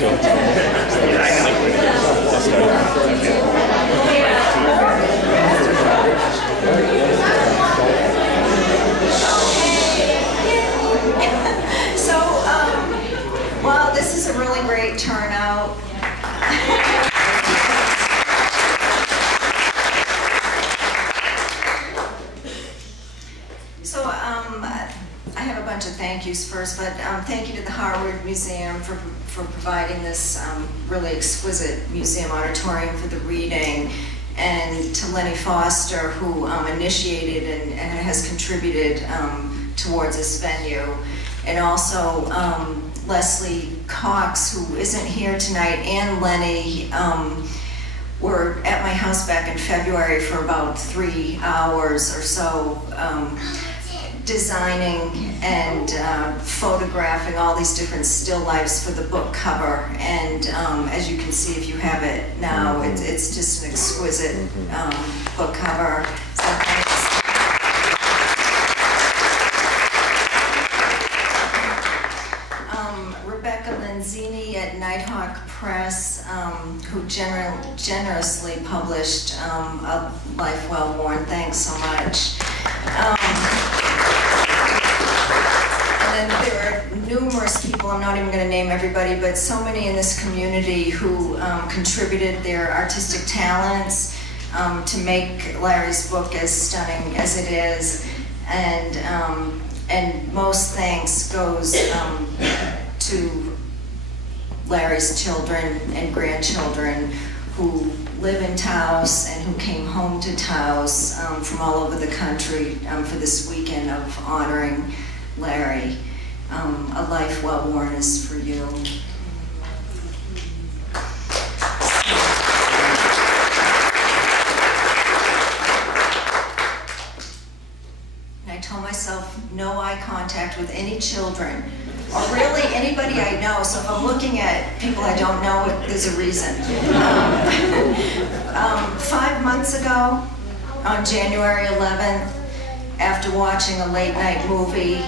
Well, this is a really great turnout. So I have a bunch of thank yous first, but thank you to the Harvard Museum for providing this really exquisite museum auditorium for the reading, and to Lenny Foster, who initiated and has contributed towards this venue, and also Leslie Cox, who isn't here tonight, and Lenny were at my house back in February for about 3 hours or so, designing and photographing all these different still lifes for the book cover. And as you can see, if you have it now, it's just an exquisite book cover. So thanks. Rebecca Lenzini at Nighthawk Press, who generously published A Life Well Worn. Thanks so much. And then there are numerous people, I'm not even going to name everybody, but so many in this community who contributed their artistic talents to make Larry's book as stunning as it is. And most thanks goes to Larry's children and grandchildren who live in Taos and who came home to Taos from all over the country for this weekend of honoring Larry. A Life Well Worn is for you. And I told myself no eye contact with any children, or really anybody I know. So if I'm looking at people I don't know, there's a reason. 5 months ago, on January 11th, after watching a late night movie,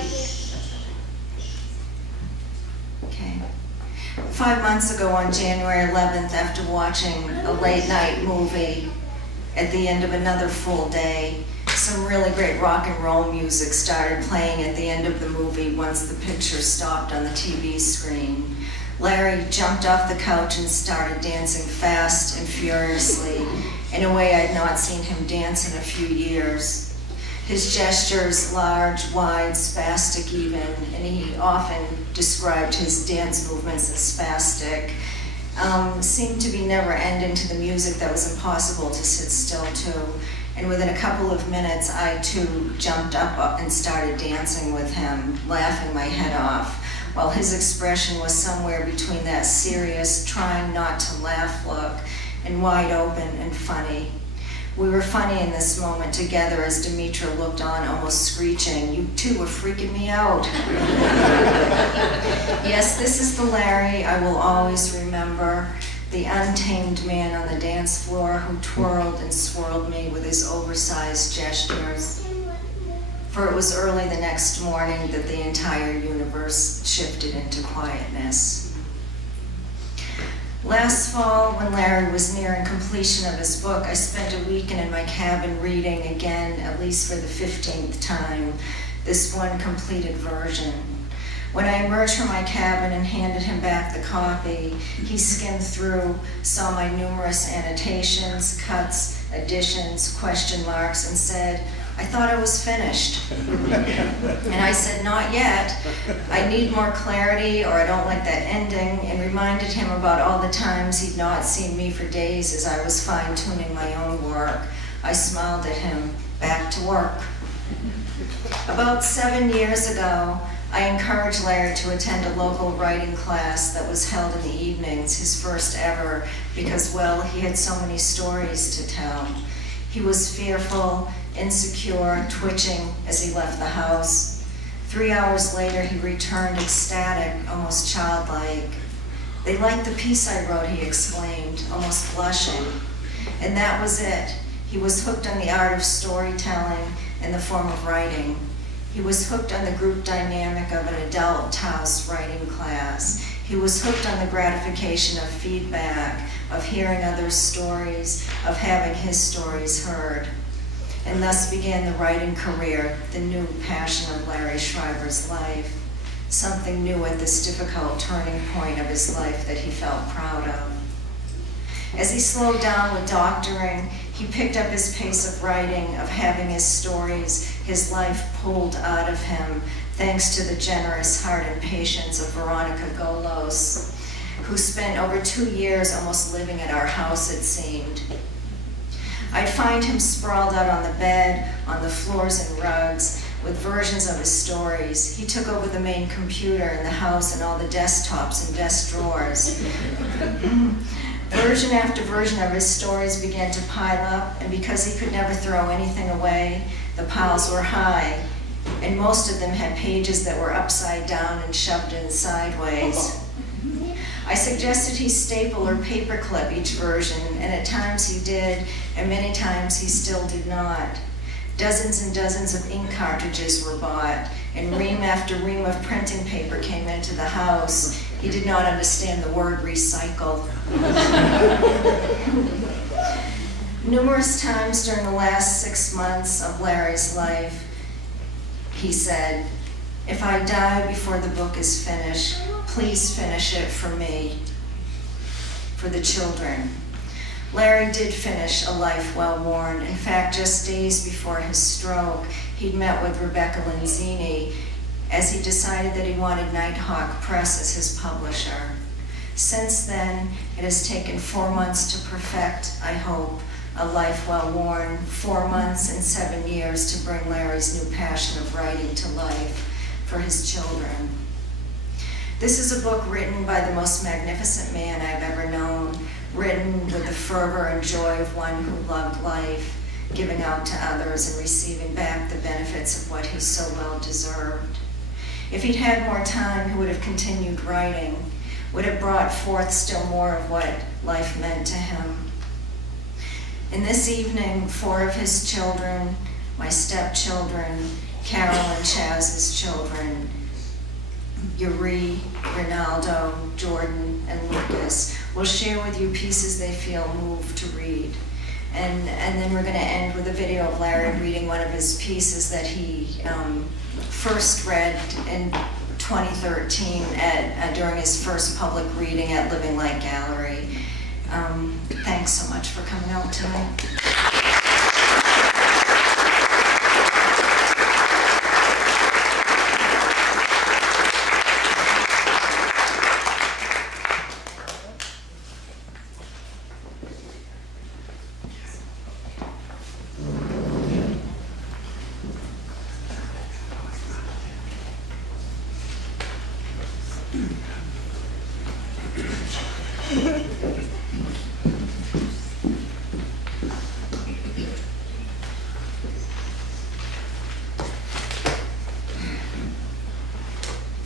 5 months ago on January 11th, after watching a late night movie, at the end of another full day, some really great rock and roll music started playing at the end of the movie once the picture stopped on the TV screen. Larry jumped off the couch and started dancing fast and furiously, in a way I'd not seen him dance in a few years. His gestures, large, wide, spastic even, and he often described his dance movements as spastic, seemed to be never ending to the music that was impossible to sit still to. And within a couple of minutes, I too jumped up and started dancing with him, laughing my head off, while his expression was somewhere between that serious, trying not to laugh look and wide open and funny. We were funny in this moment together as Demetra looked on, almost screeching, "You two were freaking me out." Yes, this is the Larry I will always remember, the untamed man on the dance floor who twirled and swirled me with his oversized gestures. For it was early the next morning that the entire universe shifted into quietness. Last fall, when Larry was nearing completion of his book, I spent a weekend in my cabin reading again, at least for the 15th time, this one completed version. When I emerged from my cabin and handed him back the copy, he skimmed through, saw my numerous annotations, cuts, additions, question marks, and said, "I thought I was finished." And I said, "Not yet. I need more clarity, or I don't like that ending," and reminded him about all the times he'd not seen me for days as I was fine-tuning my own work. I smiled at him, back to work. About 7 years ago, I encouraged Larry to attend a local writing class that was held in the evenings, his first ever, because, well, he had so many stories to tell. He was fearful, insecure, twitching as he left the house. 3 hours later, he returned ecstatic, almost childlike. "They liked the piece I wrote," he exclaimed, almost blushing. And that was it. He was hooked on the art of storytelling in the form of writing. He was hooked on the group dynamic of an adult house writing class. He was hooked on the gratification of feedback, of hearing others' stories, of having his stories heard. And thus began the writing career, the new passion of Larry Schreiber's life, something new at this difficult turning point of his life that he felt proud of. As he slowed down with doctoring, he picked up his pace of writing, of having his stories, his life pulled out of him, thanks to the generous heart and patience of Veronica Golos, who spent over 2 years almost living at our house, it seemed. I'd find him sprawled out on the bed, on the floors and rugs, with versions of his stories. He took over the main computer in the house and all the desktops and desk drawers. Version after version of his stories began to pile up, and because he could never throw anything away, the piles were high, and most of them had pages that were upside down and shoved in sideways. I suggested he staple or paperclip each version, and at times he did, and many times he still did not. Dozens and dozens of ink cartridges were bought, and ream after ream of printing paper came into the house. He did not understand the word recycle. Numerous times during the last 6 months of Larry's life, he said, "If I die before the book is finished, please finish it for me, for the children." Larry did finish A Life Well Worn. In fact, just days before his stroke, he'd met with Rebecca Lenzini as he decided that he wanted Nighthawk Press as his publisher. Since then, it has taken 4 months to perfect, I hope, A Life Well Worn, 4 months and 7 years to bring Larry's new passion of writing to life for his children. This is a book written by the most magnificent man I've ever known, written with the fervor and joy of one who loved life, giving out to others and receiving back the benefits of what he so well deserved. If he'd had more time, he would have continued writing, would have brought forth still more of what life meant to him. And this evening, 4 of his children, my stepchildren, Carol and Chaz's children, Yuri, Ronaldo, Jordan, and Lucas, will share with you pieces they feel moved to read. And then we're going to end with a video of Larry reading one of his pieces that he first read in 2013 during his first public reading at Living Light Gallery. Thanks so much for coming out tonight.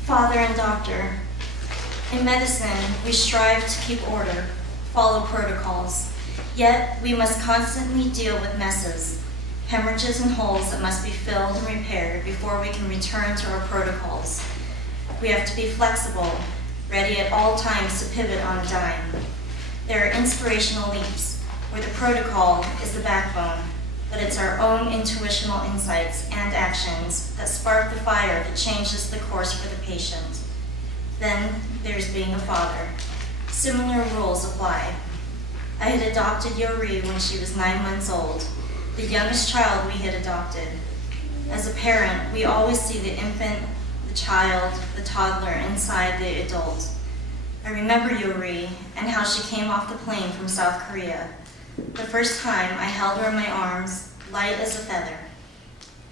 Father and doctor, in medicine, we strive to keep order, follow protocols, yet we must constantly deal with messes, hemorrhages and holes that must be filled and repaired before we can return to our protocols. We have to be flexible, ready at all times to pivot on a dime. There are inspirational leaps, where the protocol is the backbone, but it's our own intuitional insights and actions that spark the fire that changes the course for the patient. Then there's being a father. Similar rules apply. I had adopted Yuri when she was 9 months old, the youngest child we had adopted. As a parent, we always see the infant, the child, the toddler inside the adult. I remember Yuri and how she came off the plane from South Korea. The first time I held her in my arms, light as a feather.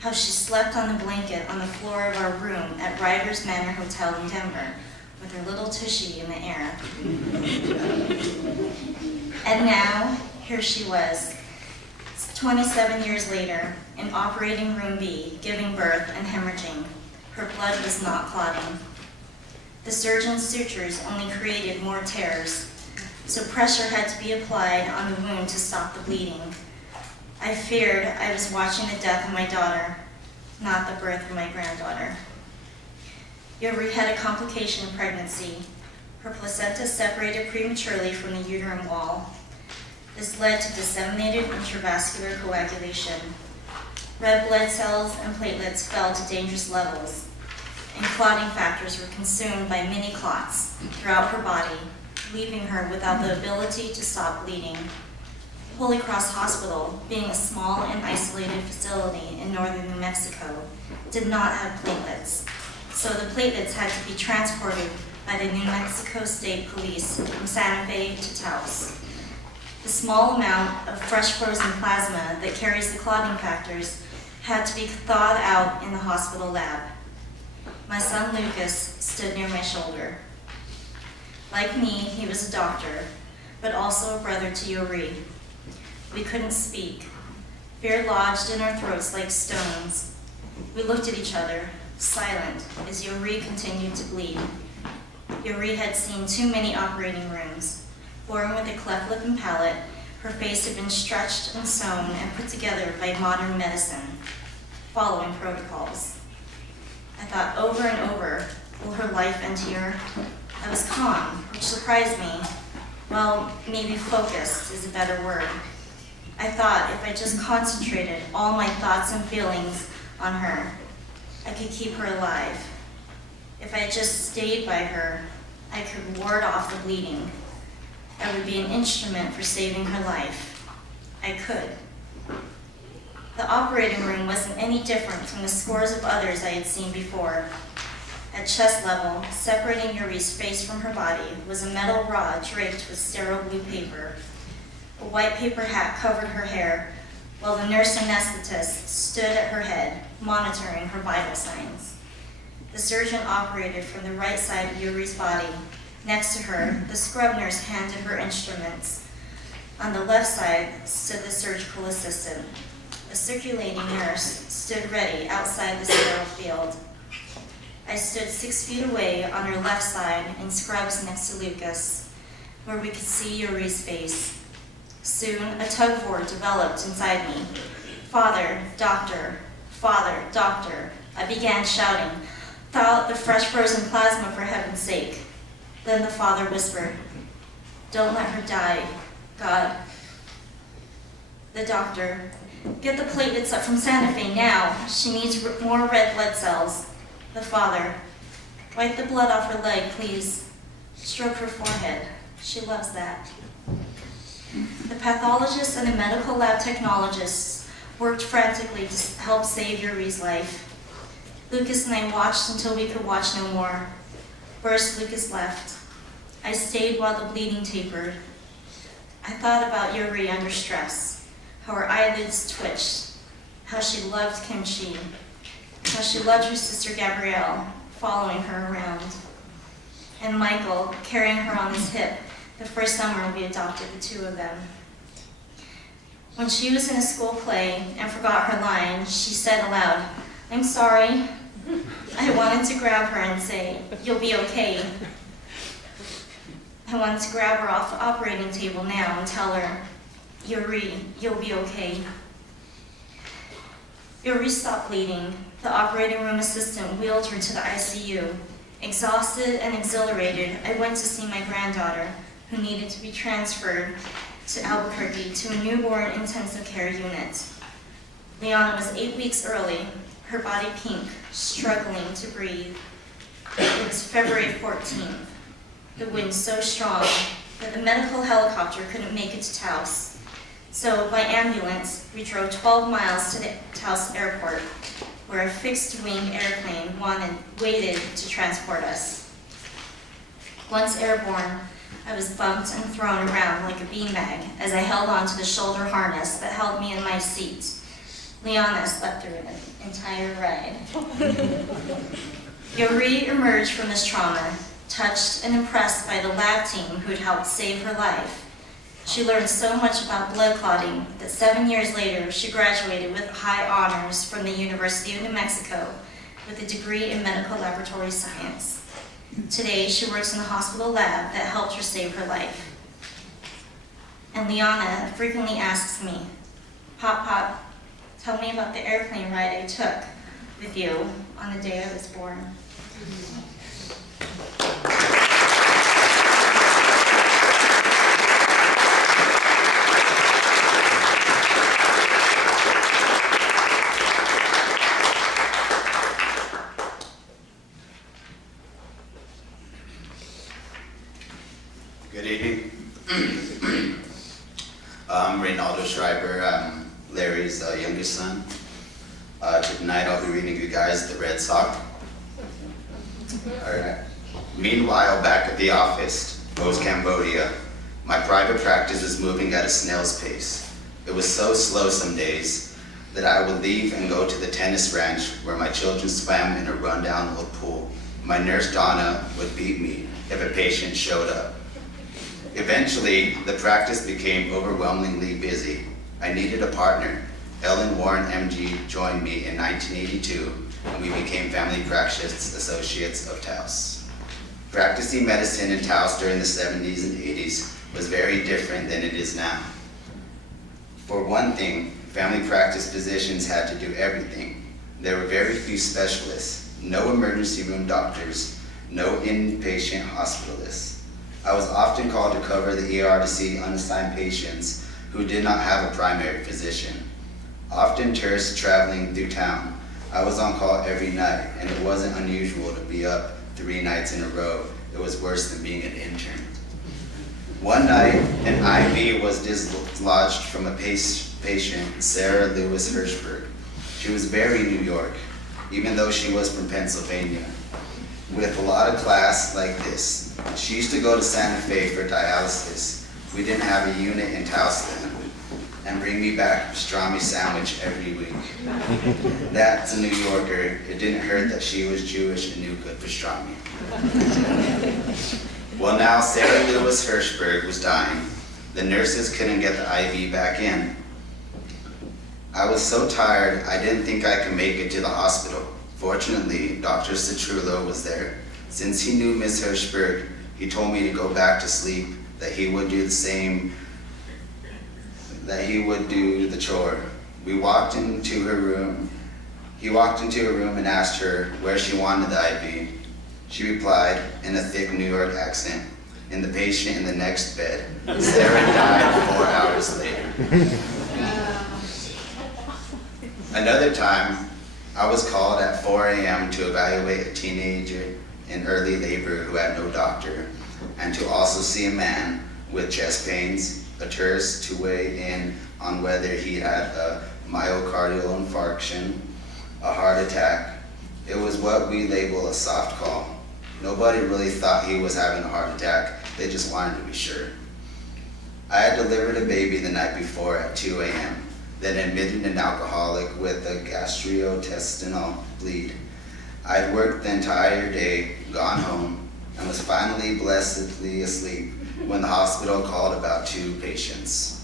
How she slept on the blanket on the floor of our room at Ryder's Manor Hotel in Denver, with her little tushy in the air. And now, here she was, 27 years later, in operating room B, giving birth and hemorrhaging. Her blood was not clotting. The surgeon's sutures only created more tears, so pressure had to be applied on the wound to stop the bleeding. I feared I was watching the death of my daughter, not the birth of my granddaughter. Yuri had a complication of pregnancy. Her placenta separated prematurely from the uterine wall. This led to disseminated intravascular coagulation. Red blood cells and platelets fell to dangerous levels, and clotting factors were consumed by mini clots throughout her body, leaving her without the ability to stop bleeding. Holy Cross Hospital, being a small and isolated facility in northern New Mexico, did not have platelets, so the platelets had to be transported by the New Mexico State Police from Santa Fe to Taos. The small amount of fresh frozen plasma that carries the clotting factors had to be thawed out in the hospital lab. My son Lucas stood near my shoulder. Like me, he was a doctor, but also a brother to Yuri. We couldn't speak. Fear lodged in our throats like stones. We looked at each other, silent, as Yuri continued to bleed. Yuri had seen too many operating rooms. Born with a cleft lip and palate, her face had been stretched and sewn and put together by modern medicine, following protocols. I thought over and over, will her life end here? I was calm, which surprised me. Well, maybe focused is a better word. I thought if I just concentrated all my thoughts and feelings on her, I could keep her alive. If I just stayed by her, I could ward off the bleeding. I would be an instrument for saving her life. I could. The operating room wasn't any different from the scores of others I had seen before. At chest level, separating Yuri's face from her body, was a metal rod draped with sterile blue paper. A white paper hat covered her hair, while the nurse anesthetist stood at her head, monitoring her vital signs. The surgeon operated from the right side of Yuri's body. Next to her, the scrub nurse handed her instruments. On the left side stood the surgical assistant. A circulating nurse stood ready outside the sterile field. I stood 6 feet away on her left side in scrubs next to Lucas, where we could see Yuri's face. Soon, a tug of war developed inside me. Father, doctor, I began shouting, thaw out the fresh frozen plasma for heaven's sake. Then the father whispered, don't let her die, God. The doctor, get the platelets up from Santa Fe now. She needs more red blood cells. The father, wipe the blood off her leg, please. Stroke her forehead. She loves that. The pathologists and the medical lab technologists worked frantically to help save Yuri's life. Lucas and I watched until we could watch no more. First, Lucas left. I stayed while the bleeding tapered. I thought about Yuri under stress, how her eyelids twitched, how she loved kimchi, how she loved her sister Gabrielle, following her around, and Michael carrying her on his hip the first summer we adopted the two of them. When she was in a school play and forgot her line, she said aloud, I'm sorry. I wanted to grab her and say, you'll be okay. I wanted to grab her off the operating table now and tell her, Yuri, you'll be okay. Yuri stopped bleeding. The operating room assistant wheeled her to the ICU. Exhausted and exhilarated, I went to see my granddaughter, who needed to be transferred to Albuquerque to a newborn intensive care unit. Liana was 8 weeks early, her body pink, struggling to breathe. It was February 14th. The wind so strong that the medical helicopter couldn't make it to Taos. So by ambulance, we drove 12 miles to the Taos airport, where a fixed-wing airplane waited to transport us. Once airborne, I was bumped and thrown around like a beanbag as I held on to the shoulder harness that held me in my seat. Liana slept through an entire ride. Yuri emerged from this trauma, touched and impressed by the lab team who had helped save her life. She learned so much about blood clotting that 7 years later, she graduated with high honors from the University of New Mexico with a degree in medical laboratory science. Today, she works in the hospital lab that helped her save her life. And Liana frequently asks me, Pop, tell me about the airplane ride I took with you on the day I was born. Good evening. I'm Reynaldo Schreiber. I'm Larry's youngest son. Tonight I'll be reading you guys The Red Sock. All right. Meanwhile, back at the office, Rose, Cambodia, my private practice is moving at a snail's pace. It was so slow some days that I would leave and go to the tennis ranch where my children swam in a rundown old pool. My nurse Donna would beat me if a patient showed up. Eventually, the practice became overwhelmingly busy. I needed a partner. Ellen Warren, MG, joined me in 1982, and we became family practice associates of Taos. Practicing medicine in Taos during the 70s and 80s was very different than it is now. For one thing, family practice physicians had to do everything. There were very few specialists, no emergency room doctors, no inpatient hospitalists. I was often called to cover the ER to see unassigned patients who did not have a primary physician. Often tourists traveling through town. I was on call every night, and it wasn't unusual to be up 3 nights in a row. It was worse than being an intern. One night, an IV was dislodged from a patient, Sarah Lewis Hirschberg. She was very New York, even though she was from Pennsylvania, with a lot of class like this. She used to go to Santa Fe for dialysis. We didn't have a unit in Taos then, and bring me back a pastrami sandwich every week. That's a New Yorker. It didn't hurt that she was Jewish and knew good pastrami. Well, now Sarah Lewis Hirschberg was dying. The nurses couldn't get the IV back in. I was so tired, I didn't think I could make it to the hospital. Fortunately, Dr. Citrullo was there. Since he knew Miss Hirschberg, he told me to go back to sleep, that he would do the same, that he would do the chore. We walked into her room. He walked into her room and asked her where she wanted the IV. She replied in a thick New York accent, "In the patient in the next bed." Sarah died 4 hours later. Another time, I was called at 4 a.m. to evaluate a teenager in early labor who had no doctor, and to also see a man with chest pains, a tourist to weigh in on whether he had a myocardial infarction, a heart attack. It was what we label a soft call. Nobody really thought he was having a heart attack, they just wanted to be sure. I had delivered a baby the night before at 2 a.m., then admitted an alcoholic with a gastrointestinal bleed. I'd worked the entire day, gone home, and was finally blessedly asleep when the hospital called about 2 patients.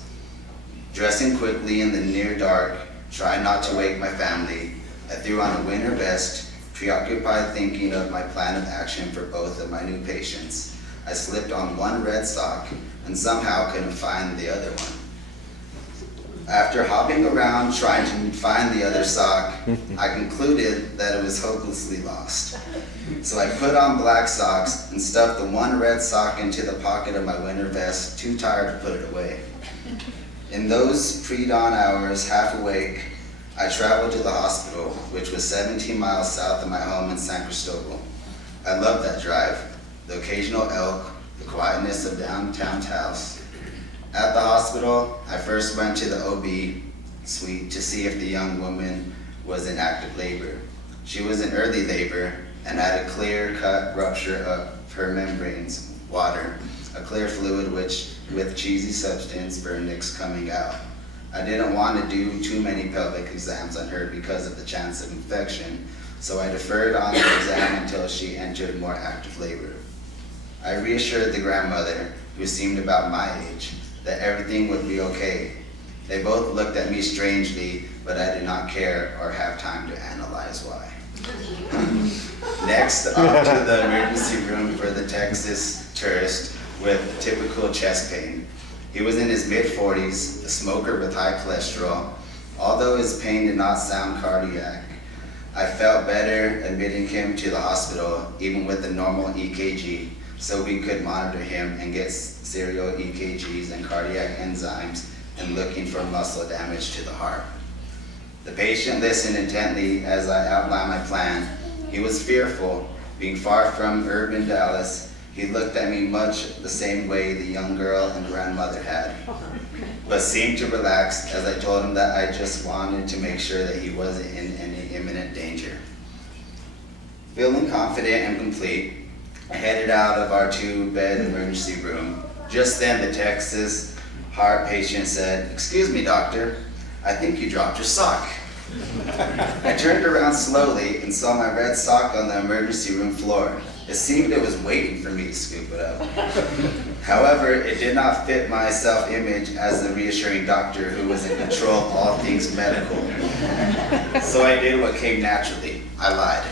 Dressing quickly in the near dark, trying not to wake my family, I threw on a winter vest, preoccupied thinking of my plan of action for both of my new patients. I slipped on one red sock and somehow couldn't find the other one. After hopping around trying to find the other sock, I concluded that it was hopelessly lost. So I put on black socks and stuffed the one red sock into the pocket of my winter vest, too tired to put it away. In those pre-dawn hours, half awake, I traveled to the hospital, which was 17 miles south of my home in San Cristobal. I loved that drive, the occasional elk, the quietness of downtown Taos. At the hospital, I first went to the OB suite to see if the young woman was in active labor. She was in early labor and had a clear-cut rupture of her membranes, water, a clear fluid with cheesy substance vernix coming out. I didn't want to do too many pelvic exams on her because of the chance of infection, so I deferred on the exam until she entered more active labor. I reassured the grandmother, who seemed about my age, that everything would be okay. They both looked at me strangely, but I did not care or have time to analyze why. Next, off to the emergency room for the Texas tourist with typical chest pain. He was in his mid-40s, a smoker with high cholesterol. Although his pain did not sound cardiac, I felt better admitting him to the hospital, even with the normal EKG, so we could monitor him and get serial EKGs and cardiac enzymes and looking for muscle damage to the heart. The patient listened intently as I outlined my plan. He was fearful. Being far from urban Dallas, He looked at me much the same way the young girl and grandmother had, but seemed to relax as I told him that I just wanted to make sure that he wasn't in any imminent danger. Feeling confident and complete, I headed out of our 2-bed emergency room. Just then, the Texas heart patient said, "Excuse me, doctor, I think you dropped your sock." I turned around slowly and saw my red sock on the emergency room floor. It seemed it was waiting for me to scoop it up. However, it did not fit my self-image as the reassuring doctor who was in control of all things medical. So I did what came naturally. I lied.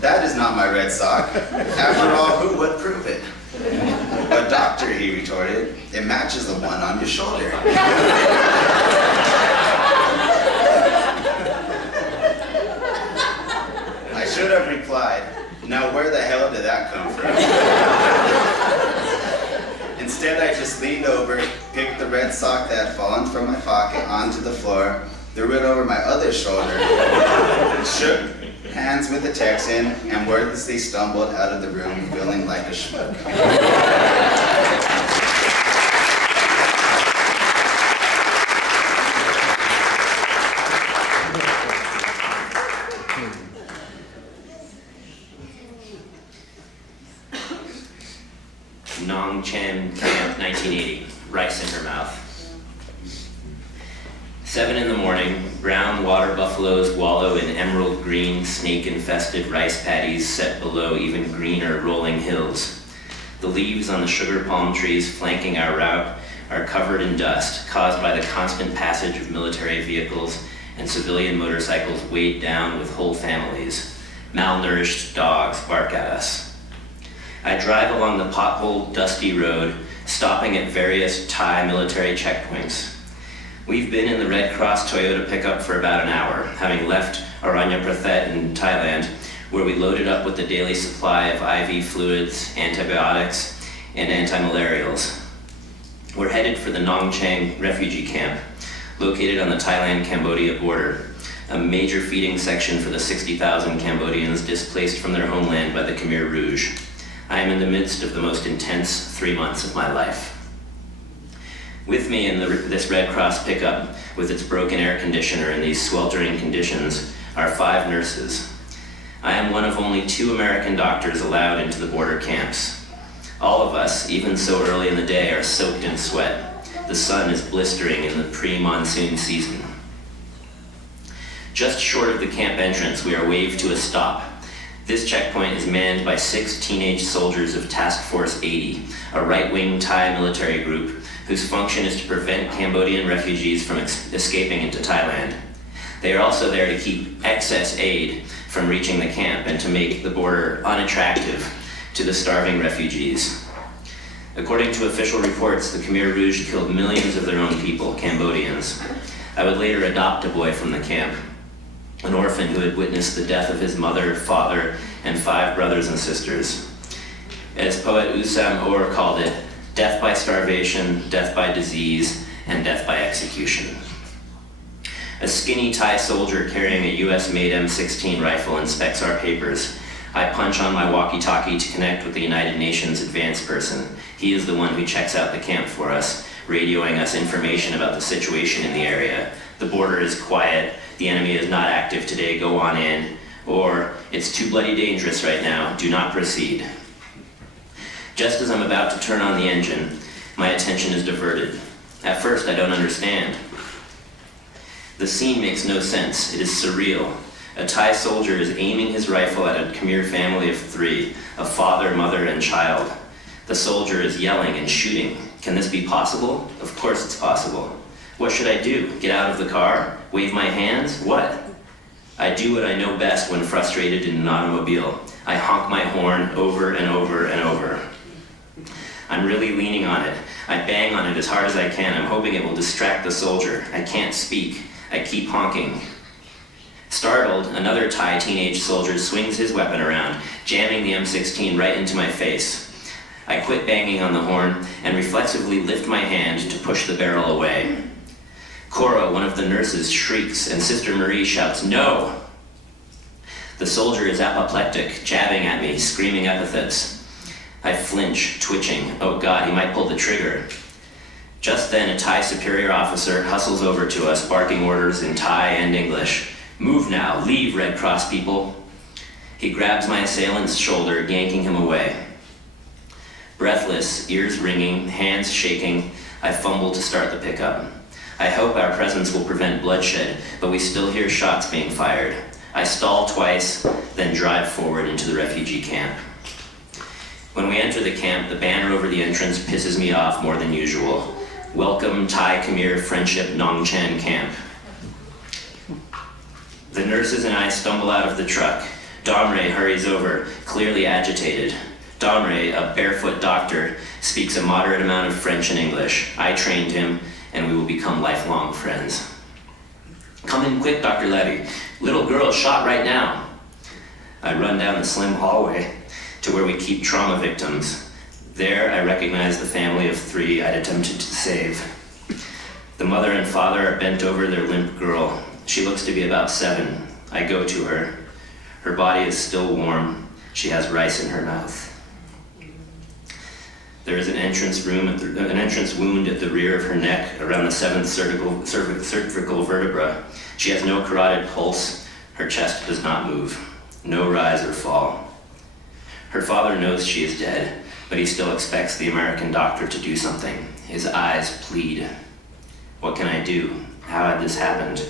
"That is not my red sock. After all, who would prove it?" "But doctor," he retorted, "it matches the one on your shoulder." I should have replied, "Now where the hell did that come from?" Instead, I just leaned over, picked the red sock that had fallen from my pocket onto the floor, threw it over my other shoulder, shook hands with the Texan, and wordlessly stumbled out of the room feeling like a schmuck. Nong Chen Camp, 1980, rice in her mouth. 7 in the morning, brown water buffaloes wallow in emerald green, snake-infested rice paddies set below even greener rolling hills. The leaves on the sugar palm trees flanking our route are covered in dust caused by the constant passage of military vehicles and civilian motorcycles weighed down with whole families. Malnourished dogs bark at us. I drive along the potholed, dusty road, stopping at various Thai military checkpoints. We've been in the Red Cross Toyota pickup for about an hour, having left Aranya Prathet in Thailand, where we loaded up with the daily supply of IV fluids, antibiotics, and antimalarials. We're headed for the Nong Chang refugee camp, located on the Thailand-Cambodia border, a major feeding section for the 60,000 Cambodians displaced from their homeland by the Khmer Rouge. I am in the midst of the most intense 3 months of my life. With me in this Red Cross pickup, with its broken air conditioner in these sweltering conditions, are 5 nurses. I am one of only 2 American doctors allowed into the border camps. All of us, even so early in the day, are soaked in sweat. The sun is blistering in the pre-monsoon season. Just short of the camp entrance, we are waved to a stop. This checkpoint is manned by 6 teenage soldiers of Task Force 80, a right-wing Thai military group whose function is to prevent Cambodian refugees from escaping into Thailand. They are also there to keep excess aid from reaching the camp and to make the border unattractive to the starving refugees. According to official reports, the Khmer Rouge killed millions of their own people, Cambodians. I would later adopt a boy from the camp, an orphan who had witnessed the death of his mother, father, and 5 brothers and sisters. As poet Usam Orr called it, death by starvation, death by disease, and death by execution. A skinny Thai soldier carrying a US-made M16 rifle inspects our papers. I punch on my walkie-talkie to connect with the United Nations advance person. He is the one who checks out the camp for us, radioing us information about the situation in the area. The border is quiet, the enemy is not active today, go on in, or it's too bloody dangerous right now, do not proceed. Just as I'm about to turn on the engine, my attention is diverted. At first, I don't understand. The scene makes no sense. It is surreal. A Thai soldier is aiming his rifle at a Khmer family of 3, a father, mother, and child. The soldier is yelling and shooting. Can this be possible? Of course it's possible. What should I do? Get out of the car? Wave my hands? What? I do what I know best when frustrated in an automobile. I honk my horn over and over and over. I'm really leaning on it. I bang on it as hard as I can. I'm hoping it will distract the soldier. I can't speak. I keep honking. Startled, another Thai teenage soldier swings his weapon around, jamming the M16 right into my face. I quit banging on the horn and reflexively lift my hand to push the barrel away. Cora, one of the nurses, shrieks, and Sister Marie shouts, "No!" The soldier is apoplectic, jabbing at me, screaming epithets. I flinch, twitching. Oh God, he might pull the trigger. Just then, a Thai superior officer hustles over to us, barking orders in Thai and English. Move now, leave, Red Cross people. He grabs my assailant's shoulder, yanking him away. Breathless, ears ringing, hands shaking, I fumble to start the pickup. I hope our presence will prevent bloodshed, but we still hear shots being fired. I stall twice, then drive forward into the refugee camp. When we enter the camp, the banner over the entrance pisses me off more than usual. Welcome Thai Khmer Friendship Nongchen Camp. The nurses and I stumble out of the truck. Domre hurries over, clearly agitated. Domre, a barefoot doctor, speaks a moderate amount of French and English. I trained him, and we will become lifelong friends. Come in quick, Dr. Levy. Little girl shot right now. I run down the slim hallway to where we keep trauma victims. There, I recognize the family of 3 I'd attempted to save. The mother and father are bent over their limp girl. She looks to be about 7. I go to her. Her body is still warm. She has rice in her mouth. There is an entrance wound at the rear of her neck, around the 7th cervical vertebra. She has no carotid pulse. Her chest does not move. No rise or fall. Her father knows she is dead, but he still expects the American doctor to do something. His eyes plead. What can I do? How had this happened?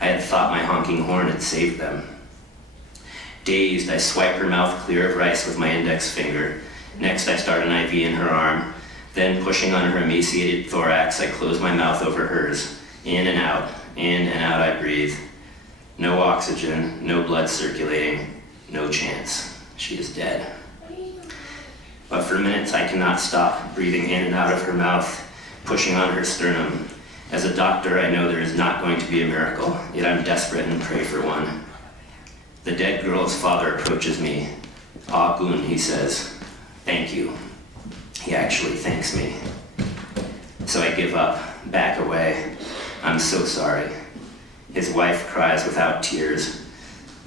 I had thought my honking horn had saved them. Dazed, I swipe her mouth clear of rice with my index finger. Next, I start an IV in her arm. Then, pushing on her emaciated thorax, I close my mouth over hers. In and out I breathe. No oxygen, no blood circulating, no chance. She is dead. But for minutes, I cannot stop breathing in and out of her mouth, pushing on her sternum. As a doctor, I know there is not going to be a miracle, yet I'm desperate and pray for one. The dead girl's father approaches me. Ah, Gun, he says. Thank you. He actually thanks me. So I give up, back away. I'm so sorry. His wife cries without tears.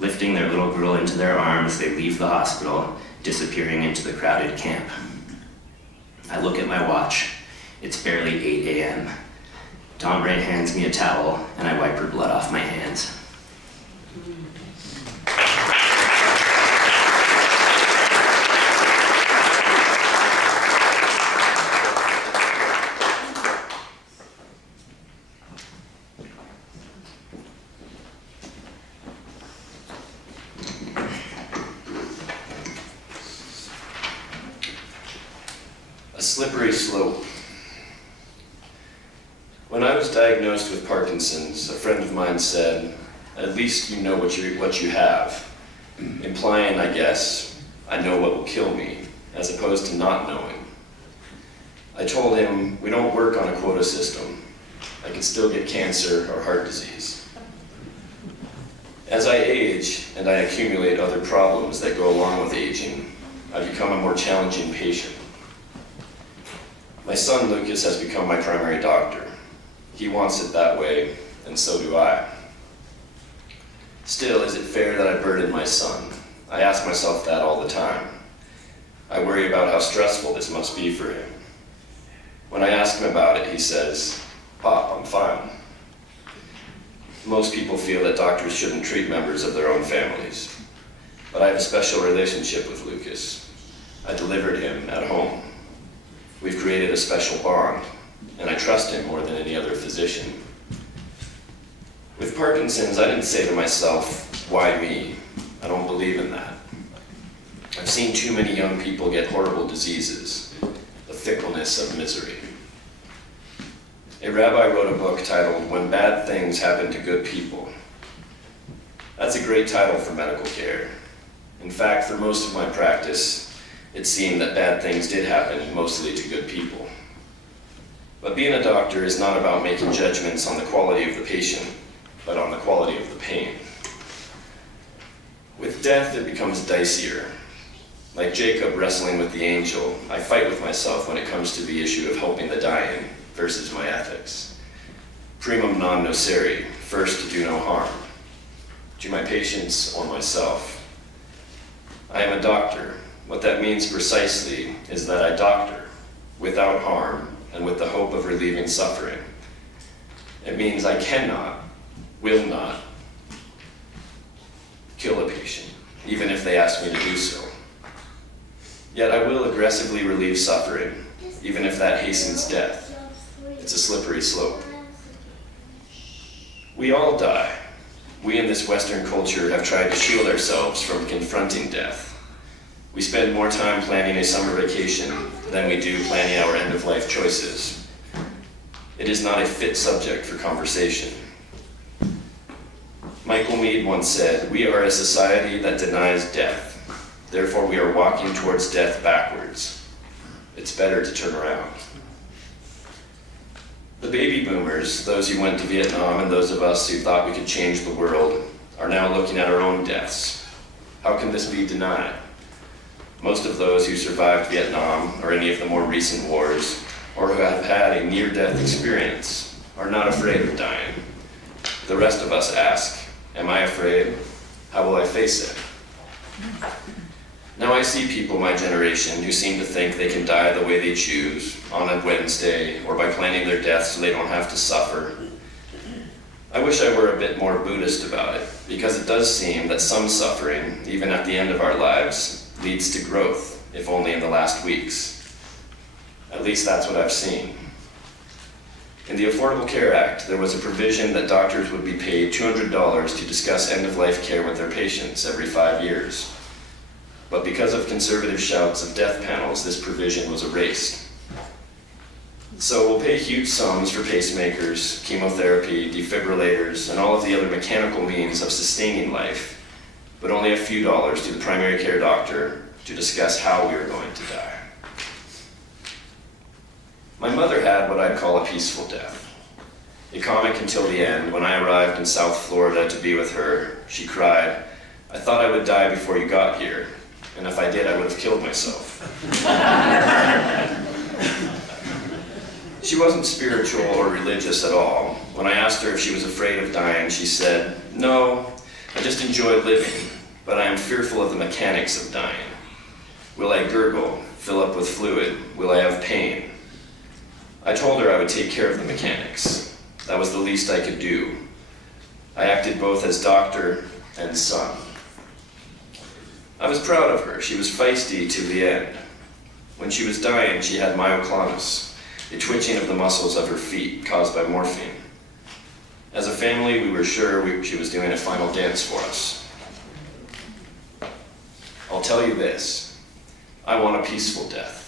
Lifting their little girl into their arms, they leave the hospital, disappearing into the crowded camp. I look at my watch. It's barely 8 a.m. Domre hands me a towel, and I wipe her blood off my hands. A slippery slope. When I was diagnosed with Parkinson's, a friend of mine said, "At least you know what you have," implying, I guess, I know what will kill me, as opposed to not knowing. I told him, we don't work on a quota system. I can still get cancer or heart disease. As I age and I accumulate other problems that go along with aging, I become a more challenging patient. My son Lucas has become my primary doctor. He wants it that way, and so do I. Still, is it fair that I burden my son? I ask myself that all the time. I worry about how stressful this must be for him. When I ask him about it, he says, "Pop, I'm fine." Most people feel that doctors shouldn't treat members of their own families, but I have a special relationship with Lucas. I delivered him at home. We've created a special bond, and I trust him more than any other physician. With Parkinson's, I didn't say to myself, why me? I don't believe in that. I've seen too many young people get horrible diseases, the fickleness of misery. A rabbi wrote a book titled, "When Bad Things Happen to Good People." That's a great title for medical care. In fact, for most of my practice, it seemed that bad things did happen mostly to good people. But being a doctor is not about making judgments on the quality of the patient, but on the quality of the pain. With death, it becomes dicier. Like Jacob wrestling with the angel, I fight with myself when it comes to the issue of helping the dying versus my ethics. Primum non nocere, first to do no harm. to my patients, or myself. I am a doctor. What that means precisely is that I doctor without harm and with the hope of relieving suffering. It means I cannot, will not, kill a patient, even if they ask me to do so. Yet I will aggressively relieve suffering, even if that hastens death. It's a slippery slope. We all die. We in this Western culture have tried to shield ourselves from confronting death. We spend more time planning a summer vacation than we do planning our end-of-life choices. It is not a fit subject for conversation. Michael Meade once said, "We are a society that denies death. Therefore, we are walking towards death backwards. It's better to turn around." The baby boomers, those who went to Vietnam and those of us who thought we could change the world, are now looking at our own deaths. How can this be denied? Most of those who survived Vietnam or any of the more recent wars, or who have had a near-death experience, are not afraid of dying. The rest of us ask, am I afraid? How will I face it? Now I see people my generation who seem to think they can die the way they choose, on a Wednesday, or by planning their death so they don't have to suffer. I wish I were a bit more Buddhist about it, because it does seem that some suffering, even at the end of our lives, leads to growth, if only in the last weeks. At least that's what I've seen. In the Affordable Care Act, there was a provision that doctors would be paid $200 to discuss end-of-life care with their patients every 5 years. But because of conservative shouts of death panels, this provision was erased. So we'll pay huge sums for pacemakers, chemotherapy, defibrillators, and all of the other mechanical means of sustaining life, but only a few dollars to the primary care doctor to discuss how we are going to die. My mother had what I'd call a peaceful death. A comic until the end. When I arrived in South Florida to be with her, she cried, "I thought I would die before you got here, and if I did, I would have killed myself." She wasn't spiritual or religious at all. When I asked her if she was afraid of dying, she said, "No, I just enjoy living, but I am fearful of the mechanics of dying. Will I gurgle, fill up with fluid? Will I have pain?" I told her I would take care of the mechanics. That was the least I could do. I acted both as doctor and son. I was proud of her. She was feisty to the end. When she was dying, she had myoclonus, a twitching of the muscles of her feet caused by morphine. As a family, we were sure she was doing a final dance for us. I'll tell you this, I want a peaceful death.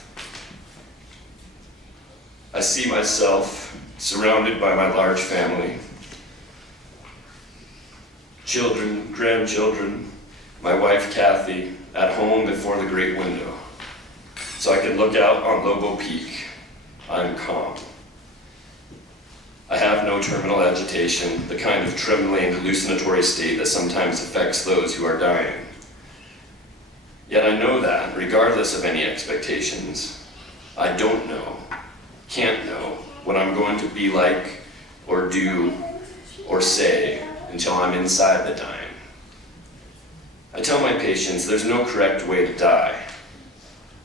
I see myself surrounded by my large family, children, grandchildren, my wife Kathy, at home before the great window, so I can look out on Lobo Peak. I'm calm. I have no terminal agitation, the kind of trembling, hallucinatory state that sometimes affects those who are dying. Yet I know that, regardless of any expectations, I don't know, can't know what I'm going to be like, or do, or say until I'm inside the dying. I tell my patients there's no correct way to die,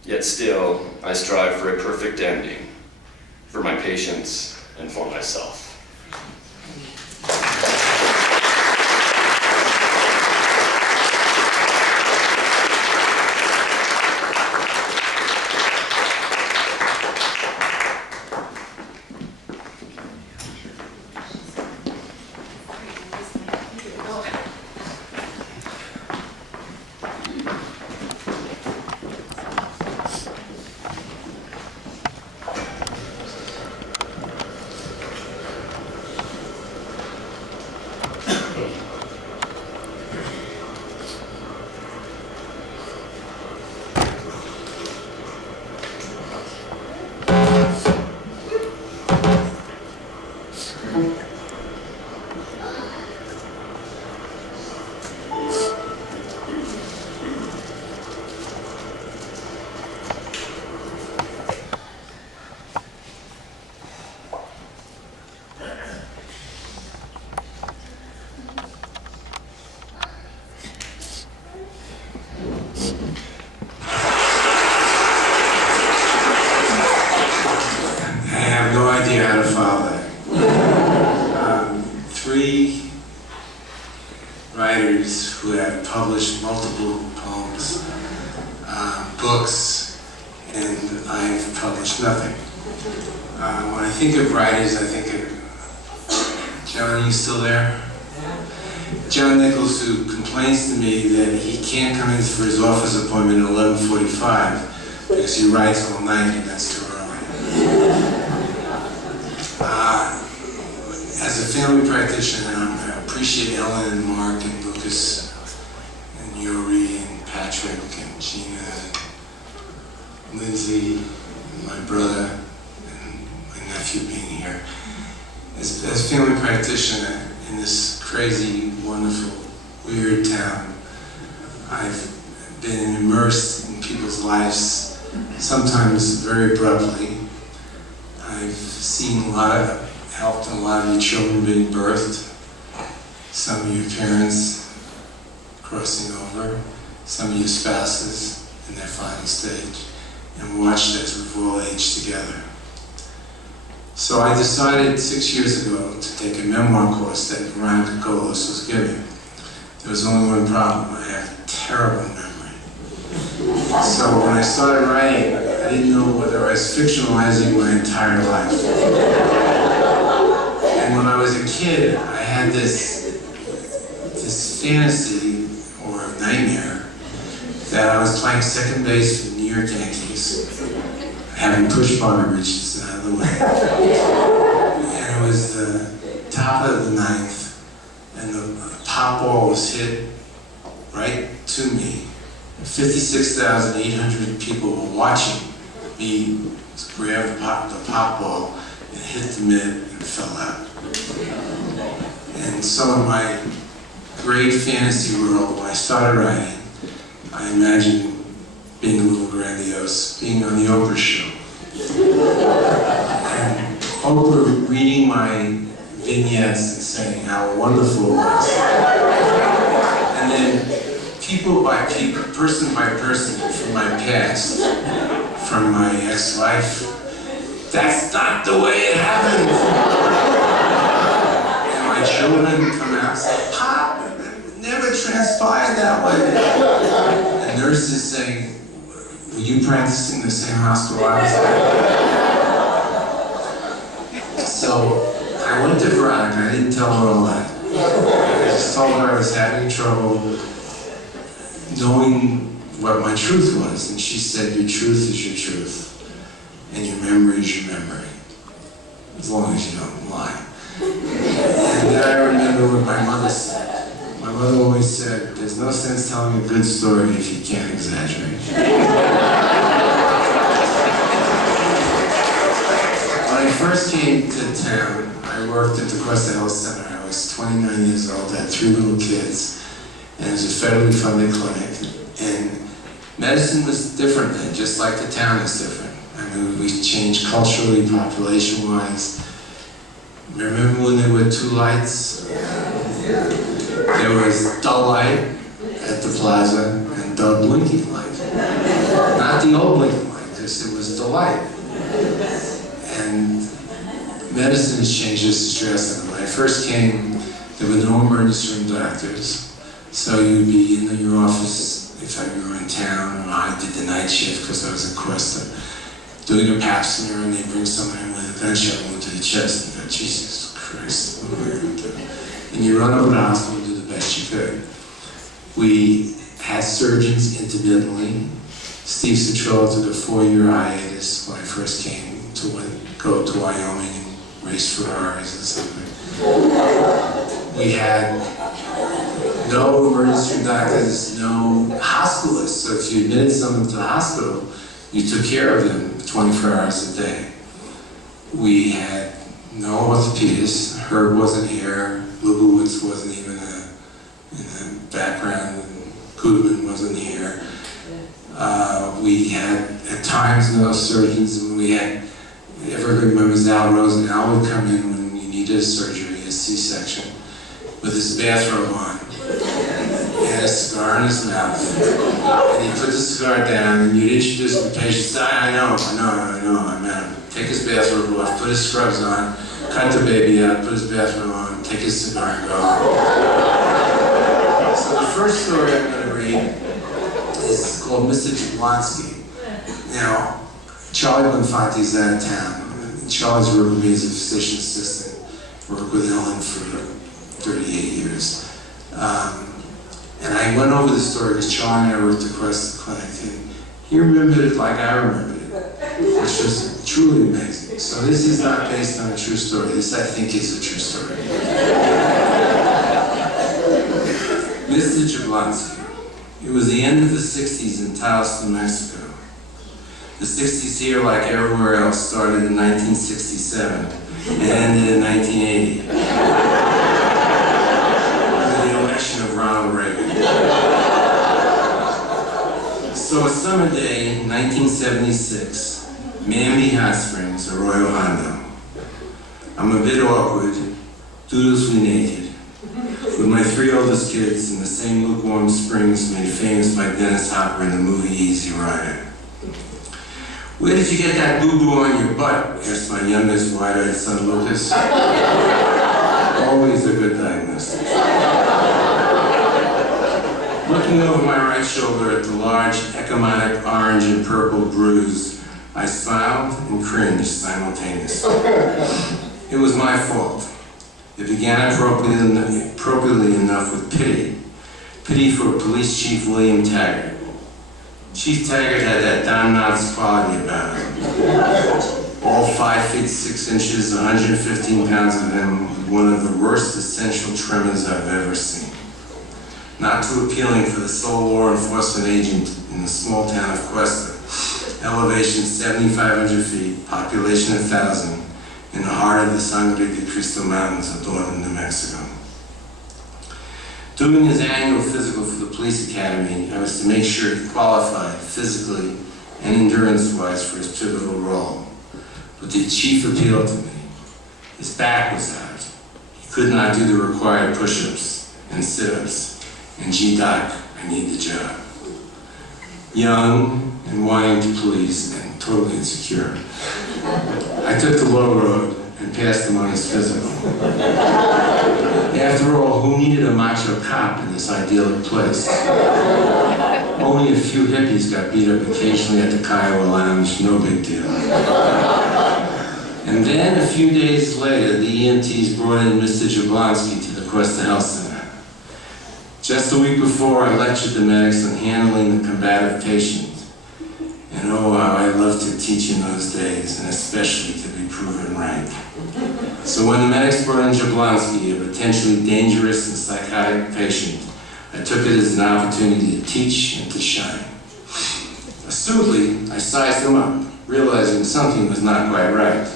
yet still I strive for a perfect ending, for my patients and for myself. published multiple poems, books, and I've published nothing. When I think of writers, I think of John. Are you still there? John Nichols, who complains to me that he can't come in for his office appointment at 11:45 because he writes all night and that's too early. As a family practitioner, I appreciate Ellen and Mark and Lucas and Yuri and Patrick and Gina and Lindsay and my brother and my nephew being here. As a family practitioner in this crazy, wonderful, weird town, I've been immersed in people's lives, sometimes very abruptly. I've seen helped a lot of your children being birthed, some of your parents crossing over, some of your spouses in their final stage, and watched as we've all aged together. So I decided 6 years ago to take a memoir course that Veronica Golos was giving. There was only one problem: I have a terrible memory. So when I started writing, I didn't know whether I was fictionalizing my entire life. And when I was a kid, I had this fantasy or nightmare that I was playing second base for the New York Yankees, having pushed Bobby Richardson out of the way. And it was the top of the ninth, and the pop ball was hit right to me. 56,800 people were watching me grab the pop ball and hit the mitt and fell out. And so in my great fantasy world, when I started writing, I imagined being a little grandiose, being on the Oprah show. And Oprah reading my vignettes and saying how wonderful it was. And then people by people, person by person from my past, from my ex-wife, that's not the way it happened. And my children come out and say, Pop, it never transpired that way. And nurses saying, were you practicing the same hospital I was at? So I went to Veronica. I didn't tell her all that. I just told her I was having trouble knowing what my truth was. And she said, your truth is your truth. And your memory is your memory. As long as you don't lie. And then I remember what my mother said. My mother always said, there's no sense telling a good story if you can't exaggerate. When I first came to town, I worked at the Cuesta Health Center. I was 29 years old, I had 3 little kids, and it was a federally funded clinic. And medicine was different then, just like the town is different. I mean, we changed culturally, population-wise. Remember when there were 2 lights? There was dull light at the plaza and dull blinking light. Not the old blinking light, just it was the light. And medicine has changed just as drastically. When I first came, there were no emergency room doctors. So you'd be in your office if you were in town, or I did the night shift because I was at Cuesta, doing a pap smear, and they bring someone in with a gunshot wound to the chest, and you go, Jesus Christ, what am I going to do? And you run over to the hospital and do the best you could. We had surgeons intermittently. Steve Citrella took a 4-year hiatus when I first came to go to Wyoming and race Ferraris and something. We had no emergency room doctors, no hospitalists. So if you admitted someone to the hospital, you took care of them 24 hours a day. We had no orthopedists. Herb wasn't here. Lubowitz wasn't even in the background. And Goodman wasn't here. We had, at times, no surgeons. And we had, ever remember Al Rosen? Al would come in when you needed a surgery, a C-section, with his bathrobe on. He had a cigar in his mouth. And he put the cigar down, and you'd introduce the patient. Say, I know, I met him. Take his bathrobe off, put his scrubs on, cut the baby out, put his bathrobe on, take his cigar and go. So the first story I'm going to read is called Mr. Jablonski. Now, Charlie Bonfanti's out of town. Charlie's worked with me as a physician assistant. Worked with Ellen for 38 years. And I went over the story because Charlie and I worked across the clinic. And he remembered it like I remembered it, which was truly amazing. So this is not based on a true story. This, I think, is a true story. Mr. Jablonski. It was the end of the 60s in Taos, New Mexico. The 60s here, like everywhere else, started in 1967 and ended in 1980. With the election of Ronald Reagan. So a summer day in 1976, Manby Hot Springs, Arroyo Hondo. I'm a bit awkward, doodlessly naked, with my 3 oldest kids in the same lukewarm springs made famous by Dennis Hopper in the movie Easy Rider. "Where did you get that boo-boo on your butt?" asked my youngest wide-eyed son Lucas. Always a good diagnosis. Looking over my right shoulder at the large ecumenic orange and purple bruise, I smiled and cringed simultaneously. It was my fault. It began appropriately enough with pity. Pity for Police Chief William Taggart. Chief Taggart had that Don Knotts quality about him. All 5 feet 6 inches, 115 pounds of him, with one of the worst essential tremors I've ever seen. Not too appealing for the sole law enforcement agent in the small town of Cuesta. Elevation 7,500 feet, population 1,000, in the heart of the Sangre de Cristo Mountains of northern New Mexico. Doing his annual physical for the police academy, I was to make sure he qualified physically and endurance-wise for his pivotal role. But the chief appealed to me. His back was out. He could not do the required push-ups and sit-ups. And gee, Doc, I need the job. Young and wanting to please and totally insecure, I took the low road and passed him on his physical. After all, who needed a macho cop in this idyllic place? Only a few hippies got beat up occasionally at the Kiowa Lounge, no big deal. And then, a few days later, the EMTs brought in Mr. Jablonski to the Cuesta Health Center. Just a week before, I lectured the medics on handling the combative patient. And oh, how I loved to teach in those days, and especially to be proven right. So when the medics brought in Jablonski, a potentially dangerous and psychotic patient, I took it as an opportunity to teach and to shine. Astutely, I sized him up, realizing something was not quite right.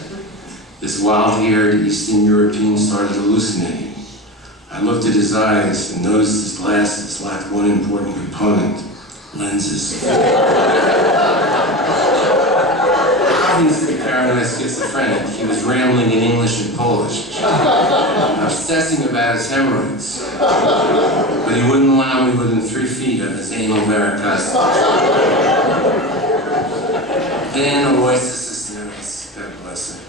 This wild-haired Eastern European started hallucinating. I looked at his eyes and noticed his glasses lacked one important component: lenses. Obviously paranoid schizophrenic, he was rambling in English and Polish, obsessing about his hemorrhoids. But he wouldn't allow me within 3 feet of his anal varicose. Then a voice assistant, God bless her,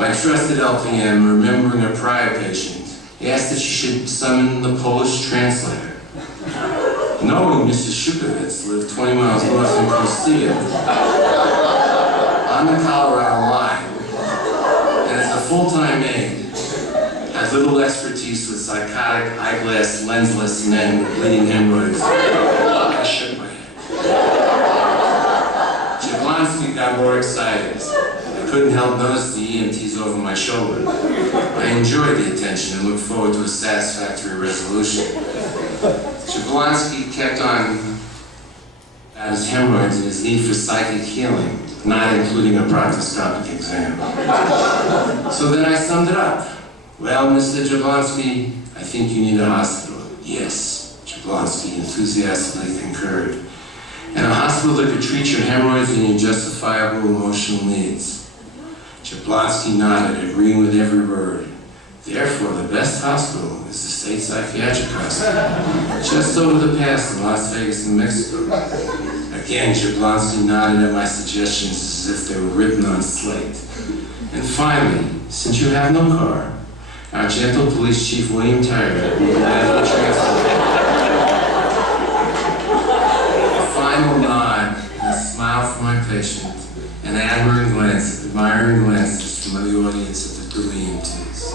my trusted LPM, remembering a prior patient, asked that she should summon the Polish translator. Knowing Mrs. Shukovitz lived 20 miles north in Costilla, on the Colorado line, and as a full-time aide, has little expertise with psychotic, eyeglass, lensless men with bleeding hemorrhoids. I shook my head. Jablonski got more excited. I couldn't help notice the EMTs over my shoulder. I enjoyed the attention and looked forward to a satisfactory resolution. Jablonski kept on about his hemorrhoids and his need for psychic healing, not including a proctoscopic exam. So then I summed it up. Well, Mr. Jablonski, I think you need a hospital. Yes, Jablonski enthusiastically concurred. And a hospital that could treat your hemorrhoids and your justifiable emotional needs. Jablonski nodded, agreeing with every word. Therefore, the best hospital is the State Psychiatric Hospital, just over the pass in Las Vegas, New Mexico. Again, Jablonski nodded at my suggestions as if they were written on slate. And finally, since you have no car, our gentle police chief, William Taggart, will gladly transport you. patient, and admiring glances from the audience at the Korean teas.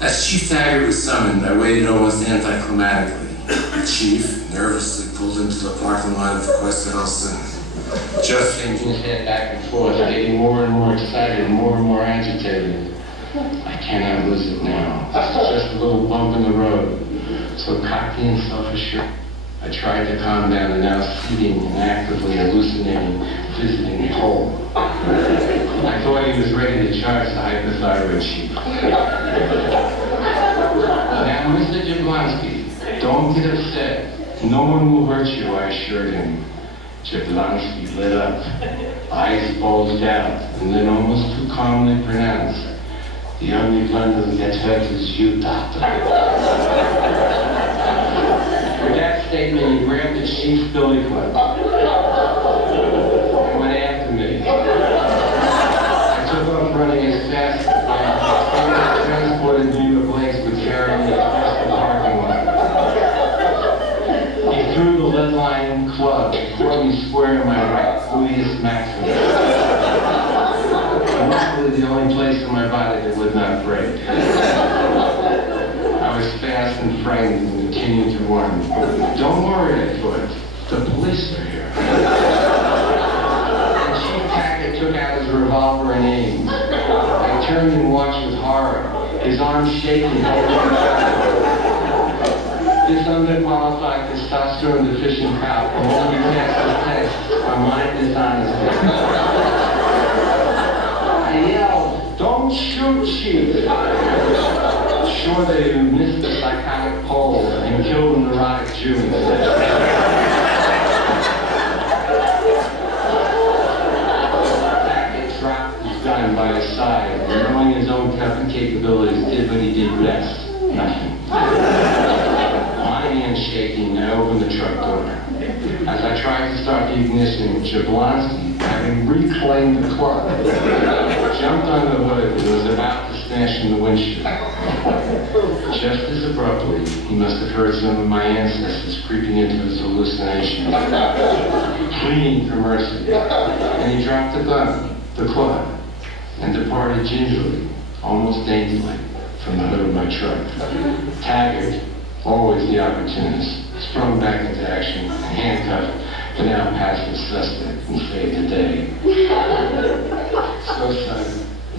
As Chief Taggart was summoned, I waited almost anticlimactically. The chief nervously pulled into the parking lot of the Cuesta Health Center, adjusting his head back and forth, getting more and more excited and more agitated. I cannot lose it now. This is just a little bump in the road. So cocky and self-assured, I tried to calm down the now seething and actively hallucinating, visiting hole. I thought he was ready to charge the hypothyroid chief. Now, Mr. Jablonski, don't get upset. No one will hurt you, I assured him. Jablonski lit up, eyes bulged out, and then almost too calmly pronounced, "The only one who gets hurt is you, doctor." With that statement, he grabbed the chief's billy club and went after me. I took off running as fast as I transported New York legs would carry me across the parking lot. He threw the lead-lined club and caught me square in my right gluteus maximus. Luckily, the only place in my body that would not break. I was fast and frightened and continued to run. "Don't worry," I thought. "The police are here." And Chief Taggart took out his revolver and aimed. I turned and watched with horror, his arms shaking. This underqualified testosterone deficient cop can only pass the test. My mind is honest. I yelled, "Don't shoot, Chief!" Sure they missed the psychotic pole and killed a neurotic Jew instead. Taggart dropped his gun by his side, and knowing his own capabilities, did what he did best, nothing. My hand shaking, I opened the truck door. As I tried to start the ignition, Jablonski, having reclaimed the club, jumped on the hood and was about to smash in the windshield. Just as abruptly, he must have heard some of my ancestors creeping into his hallucination, pleading for mercy, and he dropped the gun, the club, and departed gingerly, almost daintily, from the hood of my truck. Taggart, always the opportunist, sprung back into action, handcuffed the now passive suspect, and saved the day. So, son,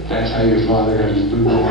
that's how your father got his boot on.